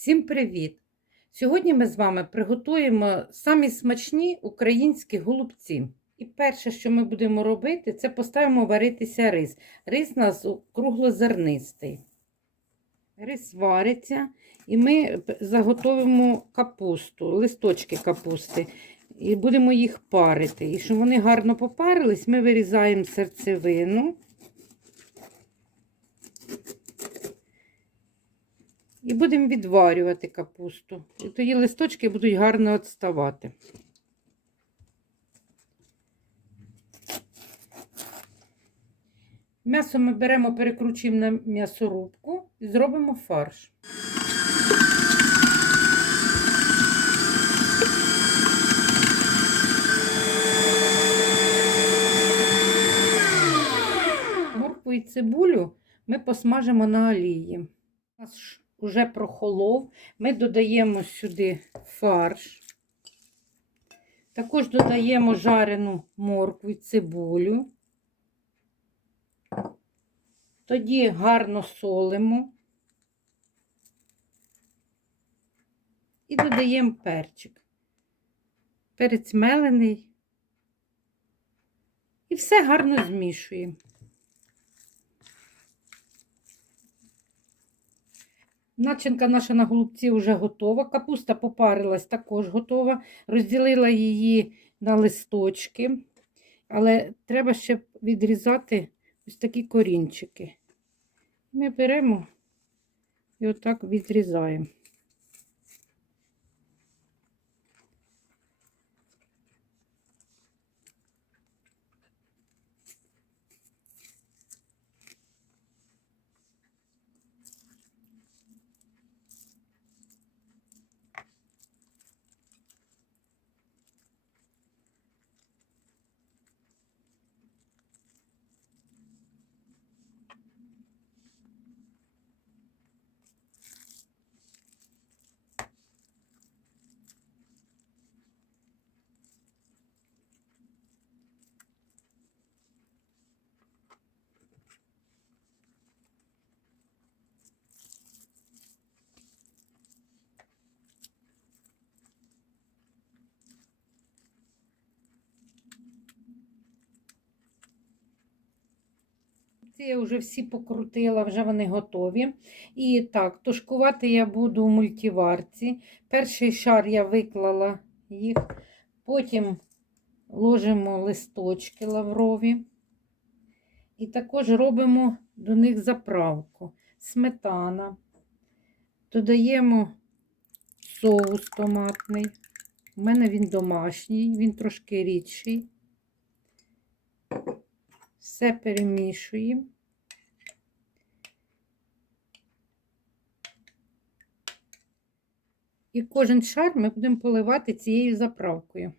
Всім привіт! Сьогодні ми з вами приготуємо самі смачні українські голубці. І перше, що ми будемо робити, це поставимо варитися рис. Рис у нас круглозернистий. Рис вариться, і ми заготовимо капусту, листочки капусти. І будемо їх парити. І щоб вони гарно попарились, ми вирізаємо серцевину. І будемо відварювати капусту. І тоді листочки будуть гарно відставати. М'ясо ми беремо, перекручуємо на м'ясорубку і зробимо фарш. Моркву і цибулю ми посмажимо на олії. У вже прохолов. Ми додаємо сюди фарш. Також додаємо жарену моркву і цибулю. Тоді гарно солимо. І додаємо перчик. Перець мелений. І все гарно змішуємо. Начинка наша на голубці вже готова. Капуста попарилась, також готова. Розділила її на листочки, але треба ще відрізати ось такі корінчики. Ми беремо і отак відрізаємо. Ці я вже всі покрутила, вже вони готові. І так, тушкувати я буду в мультиварці. Перший шар я виклала їх, потім ложимо листочки лаврові. І також робимо до них заправку. Сметана. Додаємо соус томатний. У мене він домашній, він трошки рідший. Все перемішуємо. І кожен шар ми будемо поливати цією заправкою.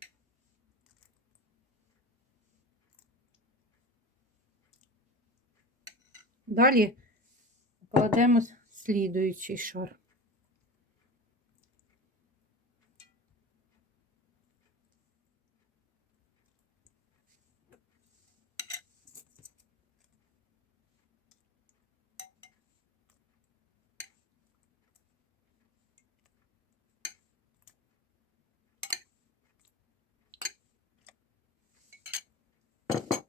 Далі кладемо слідуючий шар. you